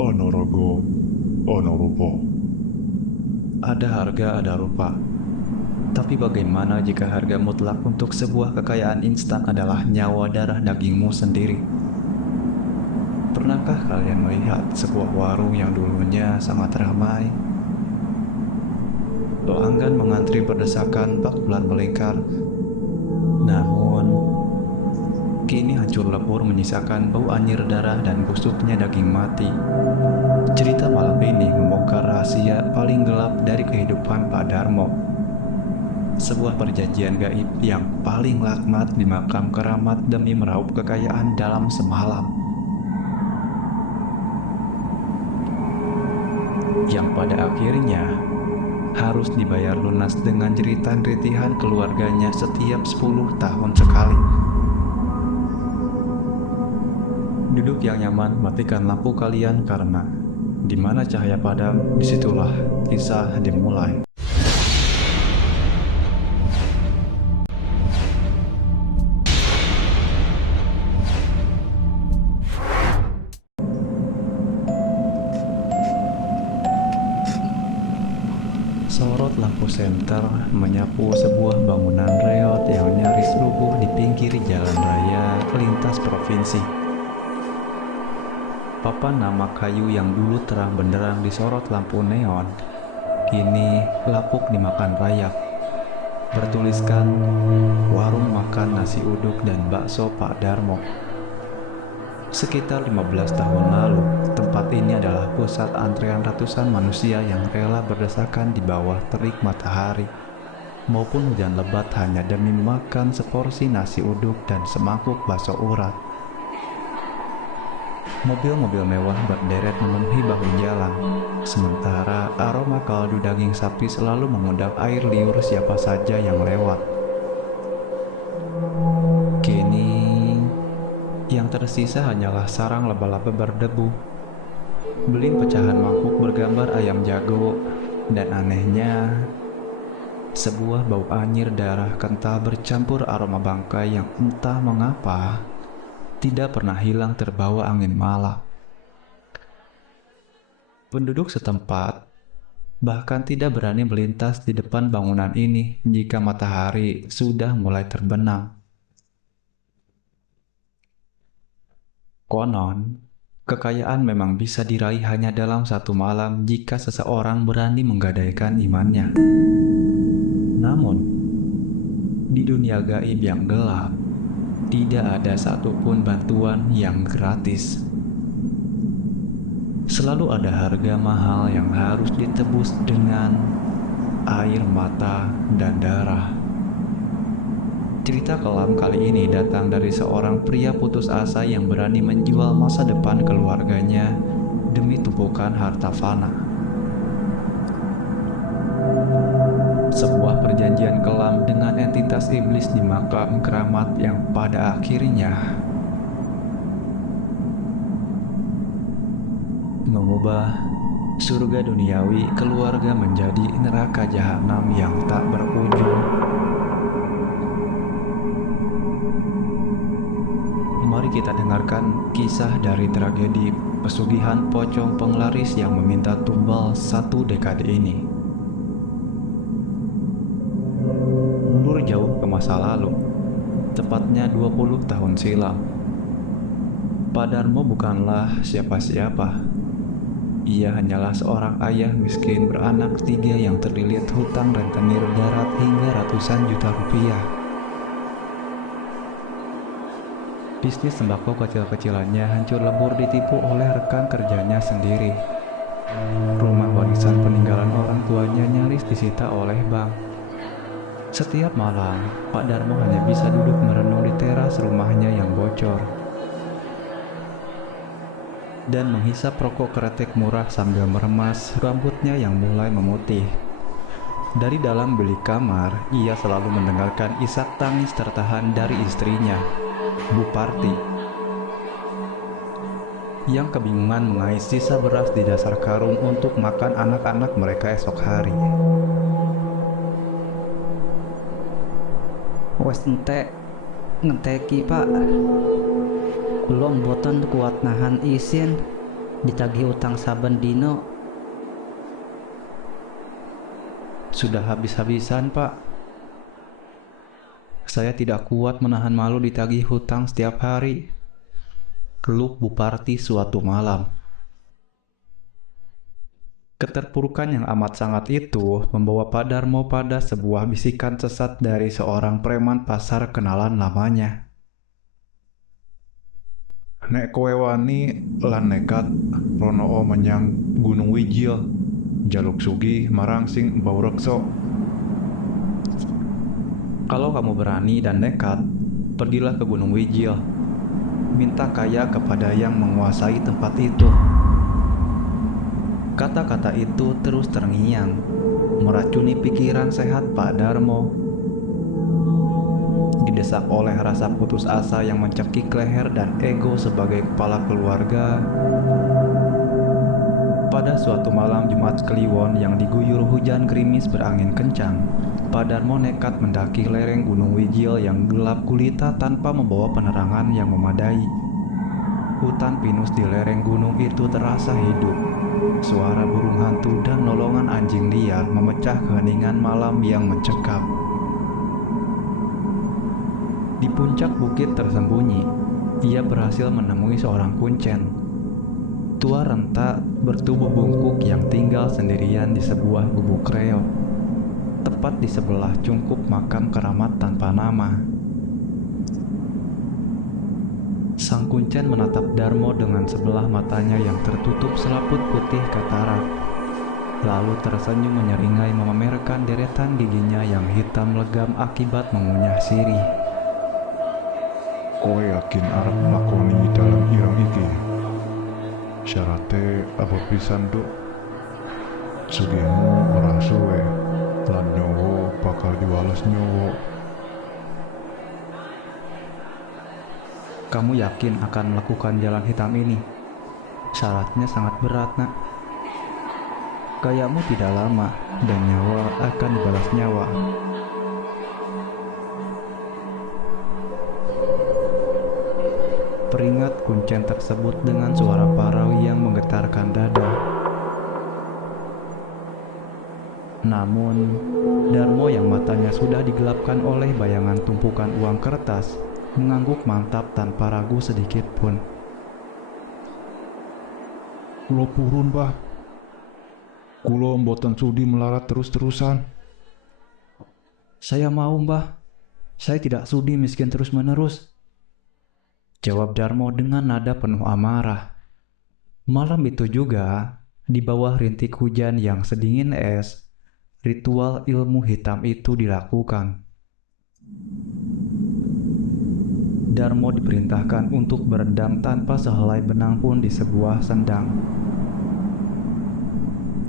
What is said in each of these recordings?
Onorogo, Onorupo. Ada harga, ada rupa. Tapi bagaimana jika harga mutlak untuk sebuah kekayaan instan adalah nyawa darah dagingmu sendiri? Pernahkah kalian melihat sebuah warung yang dulunya sangat ramai? Pelanggan mengantri berdesakan bak bulan melingkar. Namun, kini hancur lebur menyisakan bau anyir darah dan busuknya daging mati. Cerita malam ini membongkar rahasia paling gelap dari kehidupan Pak Darmo. Sebuah perjanjian gaib yang paling laknat di makam keramat demi meraup kekayaan dalam semalam. Yang pada akhirnya harus dibayar lunas dengan jeritan-ritihan keluarganya setiap 10 tahun sekali. Duduk yang nyaman, matikan lampu kalian karena di mana cahaya padam, disitulah kisah dimulai. Sorot lampu senter menyapu sebuah bangunan reot yang nyaris rubuh di pinggir jalan raya lintas provinsi. Papan nama kayu yang dulu terang benderang disorot lampu neon, kini lapuk dimakan rayap. Bertuliskan, warung makan nasi uduk dan bakso Pak Darmo. Sekitar 15 tahun lalu, tempat ini adalah pusat antrean ratusan manusia yang rela berdesakan di bawah terik matahari maupun hujan lebat hanya demi makan seporsi nasi uduk dan semangkuk bakso urat. Mobil-mobil mewah berderet memenuhi bahu jalan, sementara aroma kaldu daging sapi selalu mengundang air liur siapa saja yang lewat. Kini, yang tersisa hanyalah sarang laba-laba berdebu, beling pecahan mangkuk bergambar ayam jago, dan anehnya, sebuah bau anyir darah kental bercampur aroma bangkai yang entah mengapa tidak pernah hilang terbawa angin malam. Penduduk setempat bahkan tidak berani melintas di depan bangunan ini jika matahari sudah mulai terbenam. Konon, kekayaan memang bisa diraih hanya dalam satu malam jika seseorang berani menggadaikan imannya. Namun, di dunia gaib yang gelap, tidak ada satupun bantuan yang gratis. Selalu ada harga mahal yang harus ditebus dengan air mata dan darah. Cerita kelam kali ini datang dari seorang pria putus asa yang berani menjual masa depan keluarganya demi tumpukan harta fana. Sebuah perjanjian kelam dengan entitas iblis di makam keramat yang pada akhirnya mengubah surga duniawi keluarga menjadi neraka jahanam yang tak berujung. Mari kita dengarkan kisah dari tragedi pesugihan pocong penglaris yang meminta tumbal 1 dekade ini. Mundur jauh ke masa lalu, tepatnya 20 tahun silam. Pak Darmo bukanlah siapa-siapa. Ia hanyalah seorang ayah miskin beranak 3 yang terlilit hutang rentenir darat hingga ratusan juta rupiah. Bisnis sembako kecil-kecilannya hancur lebur ditipu oleh rekan kerjanya sendiri. Rumah warisan peninggalan orang tuanya nyaris disita oleh bank. Setiap malam, Pak Darmo hanya bisa duduk merenung di teras rumahnya yang bocor dan menghisap rokok kretek murah sambil meremas rambutnya yang mulai memutih. Dari dalam bilik kamar, ia selalu mendengarkan isak tangis tertahan dari istrinya, Bu Parti, yang kebingungan mengais sisa beras di dasar karung untuk makan anak-anak mereka esok hari. Wes entek ngenteki Pak, belum boten kuat nahan isin ditagih utang saben dino. Sudah habis-habisan, Pak. Saya tidak kuat menahan malu ditagih hutang setiap hari. Keluh Buparti suatu malam. Keterpurukan yang amat sangat itu membawa Pak Darmo pada sebuah bisikan sesat dari seorang preman pasar kenalan lamanya. Nek kowe wani lan nekat rono menyang Gunung Wijil, jaluk sugih marang sing bau rekso. Kalau kamu berani dan nekat, pergilah ke Gunung Wijil. Minta kaya kepada yang menguasai tempat itu. Kata-kata itu terus terngiang, meracuni pikiran sehat Pak Darmo. Didesak oleh rasa putus asa yang mencekik leher dan ego sebagai kepala keluarga. Pada suatu malam Jumat Kliwon yang diguyur hujan gerimis berangin kencang, Pak Darmo nekat mendaki lereng Gunung Wijil yang gelap gulita tanpa membawa penerangan yang memadai. Hutan pinus di lereng gunung itu terasa hidup. Suara burung hantu dan nolongan anjing liar memecah keheningan malam yang mencekam. Di puncak bukit tersembunyi, ia berhasil menemui seorang kuncen. Tua renta bertubuh bungkuk yang tinggal sendirian di sebuah gubuk reog, tepat di sebelah cungkup makam keramat tanpa nama. Sang kuncen menatap Darmo dengan sebelah matanya yang tertutup selaput putih katarak, lalu tersenyum menyeringai memamerkan deretan giginya yang hitam legam akibat mengunyah sirih. Kowe yakin arep nglakoni dalam ireng iki? Syaratnya abot pisan, Duk. Sugihmu ora suwe, lan nyowo bakal diwales nyowo. Kamu yakin akan melakukan jalan hitam ini? Syaratnya sangat berat, Nak. Kayamu tidak lama, dan nyawa akan dibalas nyawa. Peringat kuncen tersebut dengan suara parau yang menggetarkan dada. Namun, Darmo yang matanya sudah digelapkan oleh bayangan tumpukan uang kertas mengangguk mantap tanpa ragu sedikit pun. Kulo purun, Pak. Kulo mboten sudi melarat terus-terusan. Saya mau, Mbah. Saya tidak sudi miskin terus-menerus, jawab Darmo dengan nada penuh amarah. Malam itu juga, di bawah rintik hujan yang sedingin es, ritual ilmu hitam itu dilakukan. Darmo diperintahkan untuk berendam tanpa sehelai benang pun di sebuah sendang.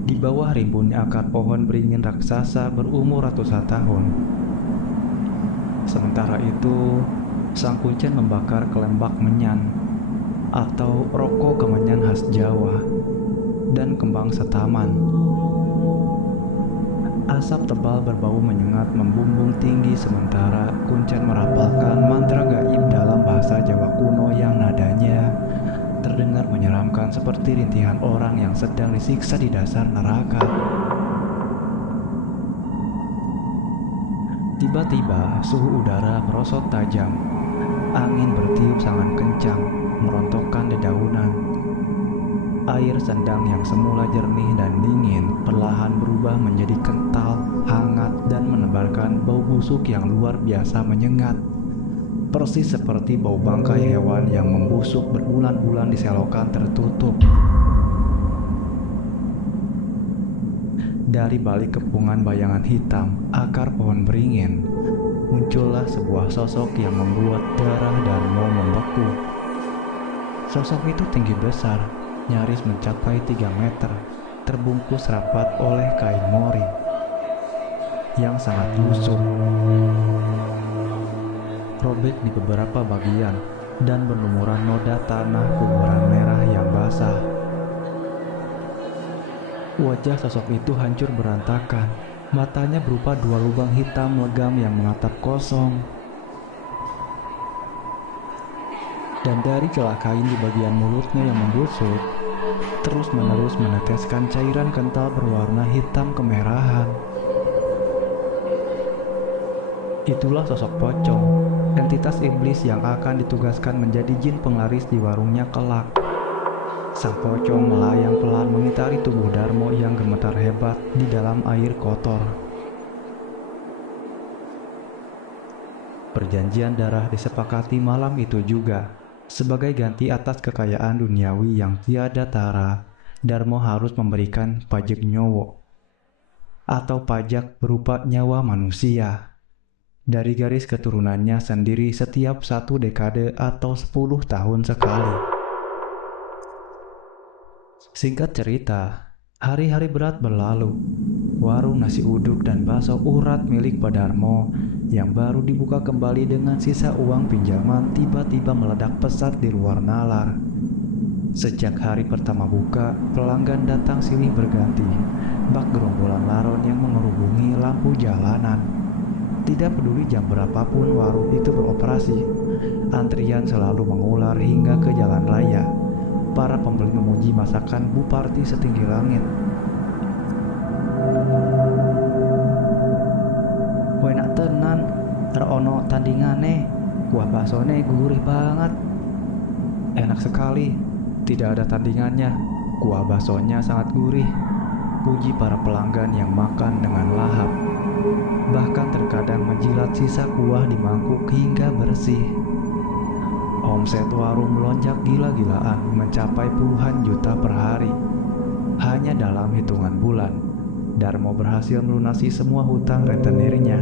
Di bawah rimbunnya akar pohon beringin raksasa berumur ratusan tahun. Sementara itu, sang kuncen membakar kelembak menyan atau rokok kemenyan khas Jawa dan kembang setaman. Asap tebal berbau menyengat membumbung tinggi sementara kuncen merapalkan mantra gaib dalam bahasa Jawa kuno yang nadanya terdengar menyeramkan seperti rintihan orang yang sedang disiksa di dasar neraka. Tiba-tiba suhu udara merosot tajam. Angin bertiup sangat kencang, merontokkan dedaunan. Air sendang yang semula jernih dan dingin perlahan berubah menjadi kental, hangat, dan menebarkan bau busuk yang luar biasa menyengat. Persis seperti bau bangkai hewan yang membusuk berbulan-bulan di selokan tertutup. Dari balik kepungan bayangan hitam, akar pohon beringin, muncullah sebuah sosok yang membuat darah Darmo membeku. Sosok itu tinggi besar, nyaris mencapai 3 meter, terbungkus rapat oleh kain mori yang sangat lusuh, robek di beberapa bagian dan berlumuran noda tanah kuburan merah yang basah. Wajah sosok itu hancur berantakan, matanya berupa 2 lubang hitam legam yang mengatap kosong. Dan dari celah kain di bagian mulutnya yang membusuk, terus-menerus meneteskan cairan kental berwarna hitam kemerahan. Itulah sosok pocong, entitas iblis yang akan ditugaskan menjadi jin penglaris di warungnya kelak. Sang pocong melayang pelan mengitari tubuh Darmo yang gemetar hebat di dalam air kotor. Perjanjian darah disepakati malam itu juga. Sebagai ganti atas kekayaan duniawi yang tiada tara, Darmo harus memberikan pajak nyowo, atau pajak berupa nyawa manusia, dari garis keturunannya sendiri setiap 1 dekade atau 10 tahun sekali. Singkat cerita, hari-hari berat berlalu. Warung nasi uduk dan bakso urat milik Pak Darmo yang baru dibuka kembali dengan sisa uang pinjaman tiba-tiba meledak pesat di luar nalar. Sejak hari pertama buka, pelanggan datang silih berganti, bak gerombolan laron yang mengerubungi lampu jalanan. Tidak peduli jam berapapun warung itu beroperasi, antrian selalu mengular hingga ke jalan raya. Para pembeli memuji masakan Bu Parti setinggi langit. Enak tenan, ono tandingane, kuah baksone gurih banget. Enak sekali, tidak ada tandingannya, kuah baksonya sangat gurih. Puji para pelanggan yang makan dengan lahap, bahkan terkadang menjilat sisa kuah di mangkuk hingga bersih. Omset warung melonjak gila-gilaan mencapai puluhan juta per hari. Hanya dalam hitungan bulan, Darmo berhasil melunasi semua hutang rentenirnya,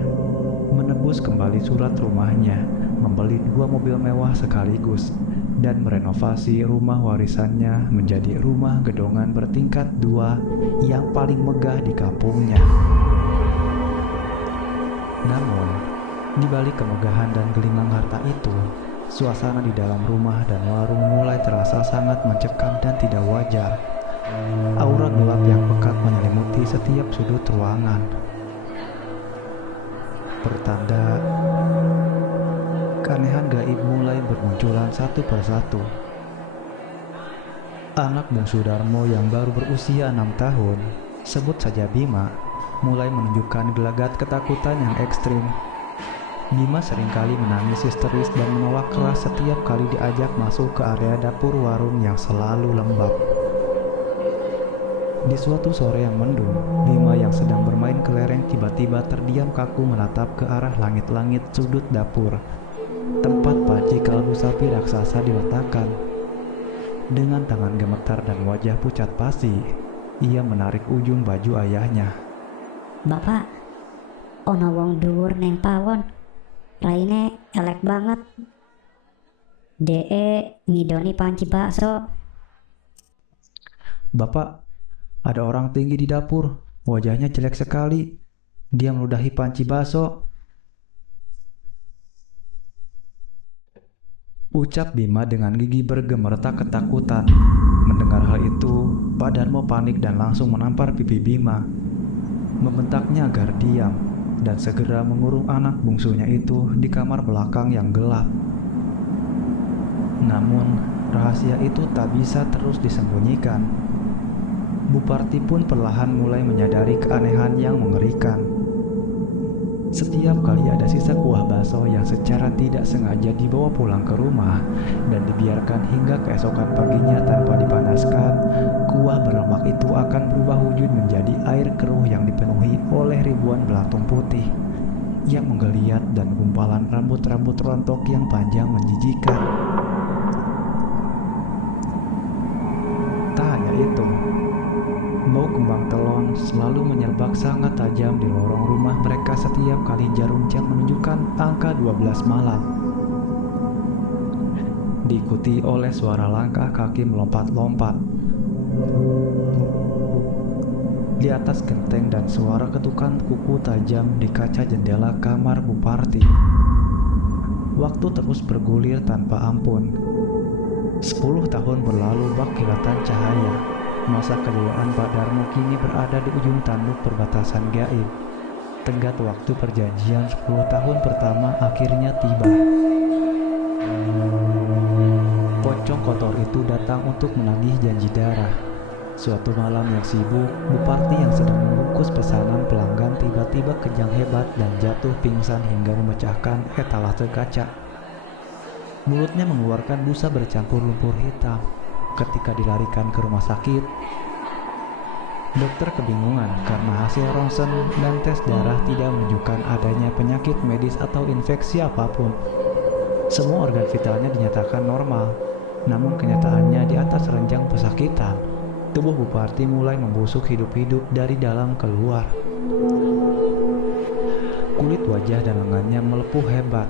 menebus kembali surat rumahnya, membeli 2 mobil mewah sekaligus, dan merenovasi rumah warisannya menjadi rumah gedongan bertingkat 2 yang paling megah di kampungnya. Namun, di balik kemegahan dan gelimang harta itu, suasana di dalam rumah dan warung mulai terasa sangat mencekam dan tidak wajar. Aura gelap yang pekat menyelimuti setiap sudut ruangan. Pertanda keanehan gaib mulai bermunculan satu persatu. Anak bungsu Darmo yang baru berusia 6 tahun, sebut saja Bima, mulai menunjukkan gelagat ketakutan yang ekstrim. Bima seringkali menangis histeris dan menolak keras setiap kali diajak masuk ke area dapur warung yang selalu lembab. Di suatu sore yang mendung, Bima yang sedang bermain kelereng tiba-tiba terdiam kaku menatap ke arah langit-langit sudut dapur, tempat panci kaldu sapi raksasa diletakkan. Dengan tangan gemetar dan wajah pucat pasi, ia menarik ujung baju ayahnya. Bapak, ono wong dhuwur neng pawon, raine elek banget. DE ngidoni panci bakso. Bapak, ada orang tinggi di dapur, wajahnya jelek sekali. Dia meludahi panci bakso. Ucap Bima dengan gigi bergemeretak ketakutan. Mendengar hal itu, Pak Darmo panik dan langsung menampar pipi Bima, membentaknya agar diam, dan segera mengurung anak bungsunya itu di kamar belakang yang gelap. Namun, rahasia itu tak bisa terus disembunyikan. Bu Parti pun perlahan mulai menyadari keanehan yang mengerikan. Setiap kali ada sisa kuah bakso yang secara tidak sengaja dibawa pulang ke rumah dan dibiarkan hingga keesokan paginya tanpa dipanaskan, kuah berlemak itu akan berubah wujud menjadi air keruh yang dipenuhi oleh ribuan belatung putih yang menggeliat dan gumpalan rambut-rambut rontok yang panjang menjijikan. Tak hanya itu, bau kembang telon selalu menyerbak sangat tajam di lorong rumah mereka setiap kali jarum jam menunjukkan angka 12 malam. Diikuti oleh suara langkah kaki melompat-lompat di atas genteng dan suara ketukan kuku tajam di kaca jendela kamar Bu Parti. Waktu terus bergulir tanpa ampun. 10 tahun berlalu bak kilatan cahaya. Masa kejayaan Pak Darmo kini berada di ujung tanduk perbatasan gaib. Tenggat waktu perjanjian 10 tahun pertama akhirnya tiba. pocong kotor itu datang untuk menagih janji darah. Suatu malam yang sibuk, Buparti yang sedang membungkus pesanan pelanggan tiba-tiba kejang hebat dan jatuh pingsan hingga memecahkan etalase kaca. Mulutnya mengeluarkan busa bercampur lumpur hitam. Ketika dilarikan ke rumah sakit, dokter kebingungan karena hasil ronsen dan tes darah tidak menunjukkan adanya penyakit medis atau infeksi apapun. Semua organ vitalnya dinyatakan normal, namun kenyataannya di atas ranjang pesakitan. Tubuh Buparti mulai membusuk hidup-hidup dari dalam keluar. Kulit wajah dan lengannya melepuh hebat,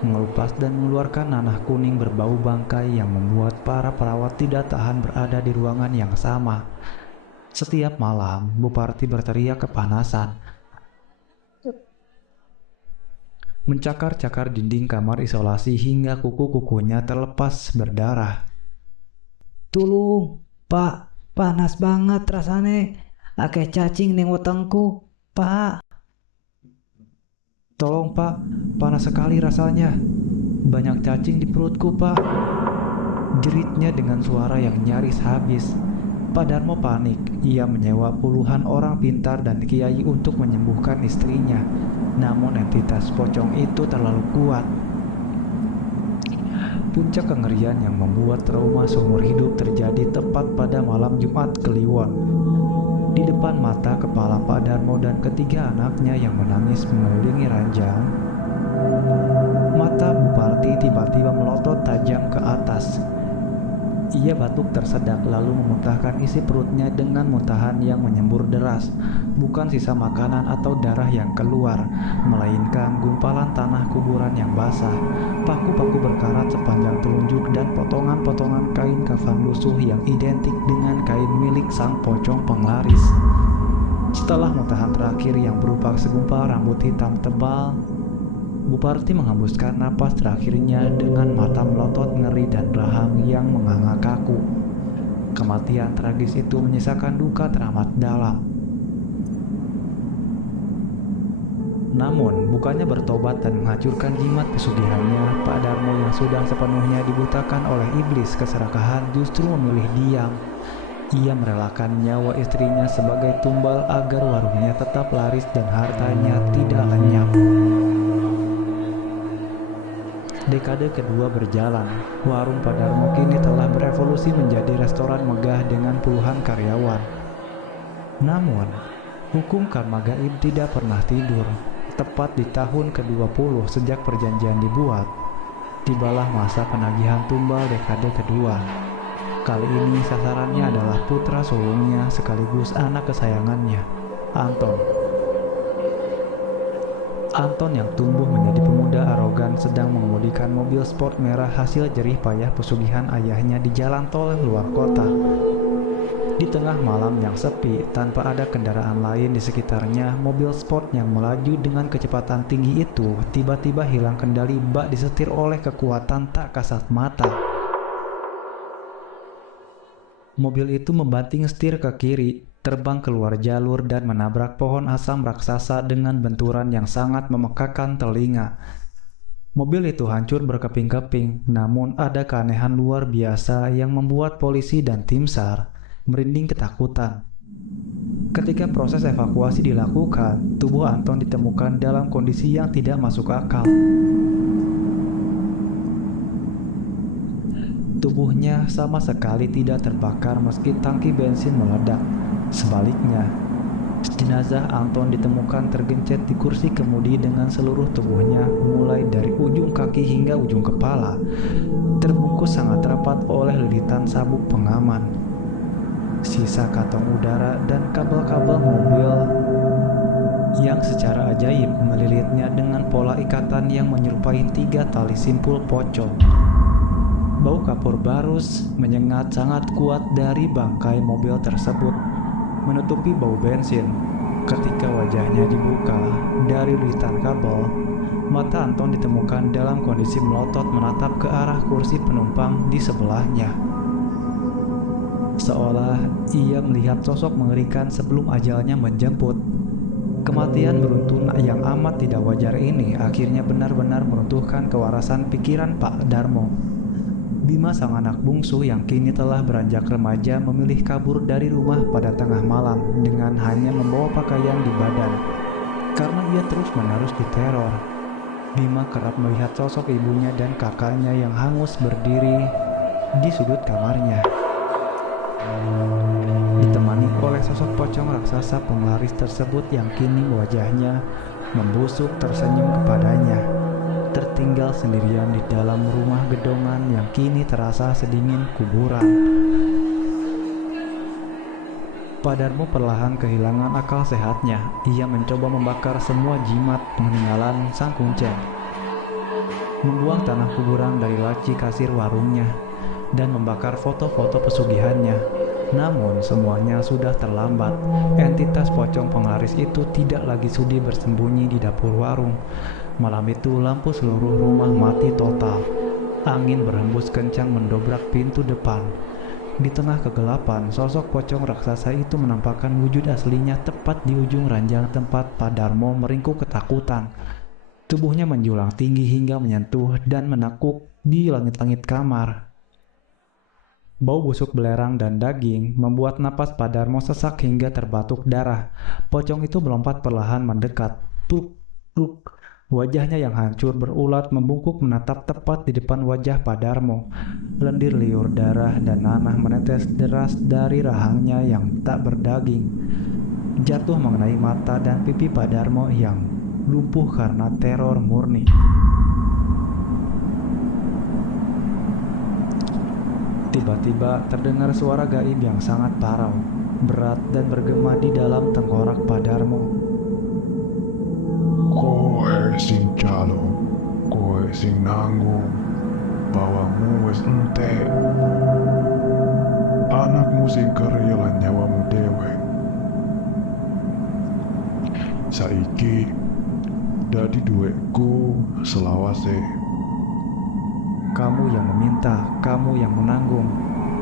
mengelupas dan mengeluarkan nanah kuning berbau bangkai yang membuat para perawat tidak tahan berada di ruangan yang sama. Setiap malam, Buparti berteriak kepanasan, mencakar-cakar dinding kamar isolasi hingga kuku-kukunya terlepas berdarah. Tulung, Pak, panas banget rasane. Akeh cacing ning wetengku, Pak. Tolong Pak, panas sekali rasanya. Banyak cacing di perutku Pak. Jeritnya dengan suara yang nyaris habis. Pak Darmo panik. Ia menyewa puluhan orang pintar dan kiai untuk menyembuhkan istrinya. Namun entitas pocong itu terlalu kuat. Puncak kengerian yang membuat trauma seumur hidup terjadi tepat pada malam Jumat Kliwon. Di depan mata kepala Pak Darmo dan ketiga anaknya yang menangis mengelilingi ranjang, mata Buparti tiba-tiba melotot tajam ke atas. Ia batuk tersedak lalu memuntahkan isi perutnya dengan muntahan yang menyembur deras. Bukan sisa makanan atau darah yang keluar, melainkan gumpalan tanah kuburan yang basah, paku-paku berkarat sepanjang telunjuk dan potongan-potongan kain kafan lusuh yang identik dengan kain milik sang pocong penglaris. Setelah muntahan terakhir yang berupa segumpal rambut hitam tebal, Buparti menghembuskan napas terakhirnya dengan mata melotot ngeri dan rahang yang menganga kaku. Kematian tragis itu menyisakan duka teramat dalam. Namun, bukannya bertobat dan menghancurkan jimat pesugihannya, Pak Darmo yang sudah sepenuhnya dibutakan oleh iblis keserakahan justru memilih diam. Ia merelakan nyawa istrinya sebagai tumbal agar warungnya tetap laris dan hartanya tidak lenyap. Dekade kedua berjalan, warung Pak Darmo kini telah berevolusi menjadi restoran megah dengan puluhan karyawan. Namun, hukum karma gaib tidak pernah tidur. Tepat di tahun ke-20 sejak perjanjian dibuat, tibalah masa penagihan tumbal dekade kedua. Kali ini sasarannya adalah putra sulungnya sekaligus anak kesayangannya, Anton. Anton yang tumbuh menjadi pemuda arogan sedang mengemudikan mobil sport merah hasil jerih payah pesugihan ayahnya di jalan tol luar kota. Di tengah malam yang sepi, tanpa ada kendaraan lain di sekitarnya, mobil sport yang melaju dengan kecepatan tinggi itu tiba-tiba hilang kendali bak disetir oleh kekuatan tak kasat mata. Mobil itu membanting setir ke kiri, terbang keluar jalur dan menabrak pohon asam raksasa dengan benturan yang sangat memekakan telinga. Mobil itu hancur berkeping-keping, namun ada keanehan luar biasa yang membuat polisi dan tim SAR merinding ketakutan. Ketika proses evakuasi dilakukan, tubuh Anton ditemukan dalam kondisi yang tidak masuk akal. Tubuhnya sama sekali tidak terbakar meski tangki bensin meledak. Sebaliknya, jenazah Anton ditemukan tergencet di kursi kemudi dengan seluruh tubuhnya, mulai dari ujung kaki hingga ujung kepala, terbungkus sangat rapat oleh lilitan sabuk pengaman. Sisa kantong udara dan kabel-kabel mobil yang secara ajaib melilitnya dengan pola ikatan yang menyerupai 3 tali simpul pocong. Bau kapur barus menyengat sangat kuat dari bangkai mobil tersebut, menutupi bau bensin. Ketika wajahnya dibuka dari lilitan kabel, mata Anton ditemukan dalam kondisi melotot menatap ke arah kursi penumpang di sebelahnya. Seolah ia melihat sosok mengerikan sebelum ajalnya menjemput. Kematian beruntun yang amat tidak wajar ini akhirnya benar-benar meruntuhkan kewarasan pikiran Pak Darmo. Bima sang anak bungsu yang kini telah beranjak remaja memilih kabur dari rumah pada tengah malam dengan hanya membawa pakaian di badan. Karena ia terus-menerus diteror, Bima kerap melihat sosok ibunya dan kakaknya yang hangus berdiri di sudut kamarnya, ditemani oleh sosok pocong raksasa penglaris tersebut yang kini wajahnya membusuk tersenyum kepadanya. Tertinggal sendirian di dalam rumah gedongan yang kini terasa sedingin kuburan. Padarmo perlahan kehilangan akal sehatnya. Ia mencoba membakar semua jimat peninggalan sang kuncen, membuang tanah kuburan dari laci kasir warungnya, dan membakar foto-foto pesugihannya. Namun semuanya sudah terlambat. Entitas pocong penglaris itu tidak lagi sudi bersembunyi di dapur warung. Malam itu lampu seluruh rumah mati total. Angin berhembus kencang mendobrak pintu depan. Di tengah kegelapan, sosok pocong raksasa itu menampakkan wujud aslinya tepat di ujung ranjang tempat Padarmo meringkuk ketakutan. Tubuhnya menjulang tinggi hingga menyentuh dan menekuk di langit-langit kamar. Bau busuk belerang dan daging membuat napas Padarmo sesak hingga terbatuk darah. Pocong itu melompat perlahan mendekat. Pluk, pluk. Wajahnya yang hancur berulat membungkuk menatap tepat di depan wajah Padarmo. Lendir liur darah dan nanah menetes deras dari rahangnya yang tak berdaging, jatuh mengenai mata dan pipi Padarmo yang lumpuh karena teror murni. Tiba-tiba terdengar suara gaib yang sangat parau, berat dan bergema di dalam tengkorak Padarmo. Koe sing calo, koe sing nanggung, bawamu wes ente. Anakmu sing kerela nyawamu dewe. Saiki dadi duweku selawase. Kamu yang meminta, kamu yang menanggung.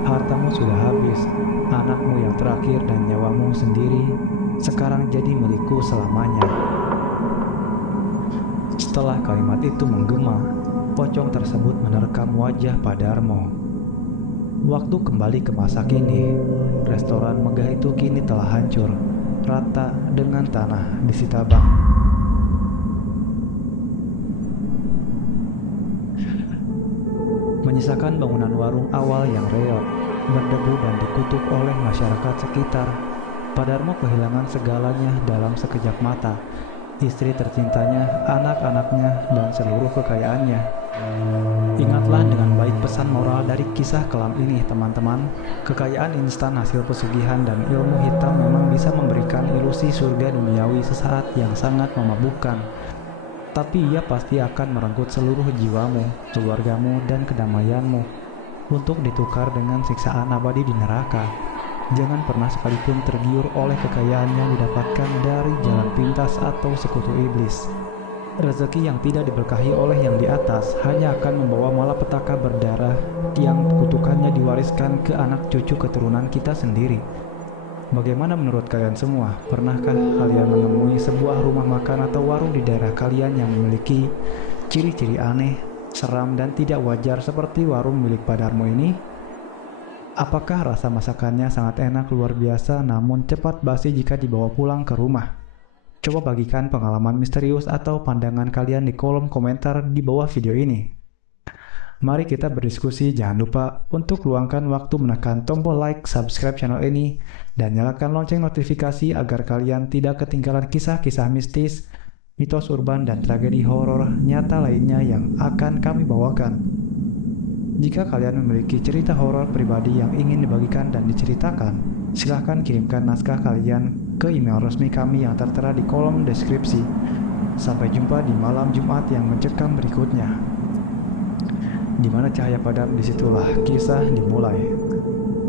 Hartamu sudah habis, anakmu yang terakhir dan nyawamu sendiri sekarang jadi milikku selamanya. Setelah kalimat itu menggema, pocong tersebut menerkam wajah Padarmo. Waktu kembali ke masa kini. Restoran megah itu kini telah hancur, rata dengan tanah di Sitabang. Menyisakan bangunan warung awal yang reot, berdebu dan dikutuk oleh masyarakat sekitar. Padarmo kehilangan segalanya dalam sekejap mata. Istri tercintanya, anak-anaknya, dan seluruh kekayaannya. Ingatlah dengan baik pesan moral dari kisah kelam ini, teman-teman. Kekayaan instan hasil pesugihan dan ilmu hitam memang bisa memberikan ilusi surga duniawi sesaat yang sangat memabukkan. Tapi ia pasti akan merenggut seluruh jiwamu, keluargamu, dan kedamaianmu untuk ditukar dengan siksaan abadi di neraka. Jangan pernah sekalipun tergiur oleh kekayaan yang didapatkan dari jalan pintas atau sekutu iblis. Rezeki yang tidak diberkahi oleh yang di atas hanya akan membawa malapetaka berdarah yang kutukannya diwariskan ke anak cucu keturunan kita sendiri. Bagaimana menurut kalian semua? Pernahkah kalian menemui sebuah rumah makan atau warung di daerah kalian yang memiliki ciri-ciri aneh, seram, dan tidak wajar seperti warung milik Padarmo ini? Apakah rasa masakannya sangat enak luar biasa namun cepat basi jika dibawa pulang ke rumah? Coba bagikan pengalaman misterius atau pandangan kalian di kolom komentar di bawah video ini. Mari kita berdiskusi. Jangan lupa untuk luangkan waktu menekan tombol like, subscribe channel ini, dan nyalakan lonceng notifikasi agar kalian tidak ketinggalan kisah-kisah mistis, mitos urban, dan tragedi horor nyata lainnya yang akan kami bawakan. Jika kalian memiliki cerita horor pribadi yang ingin dibagikan dan diceritakan, silahkan kirimkan naskah kalian ke email resmi kami yang tertera di kolom deskripsi. Sampai jumpa di malam Jumat yang mencekam berikutnya. Di mana cahaya padam, disitulah kisah dimulai.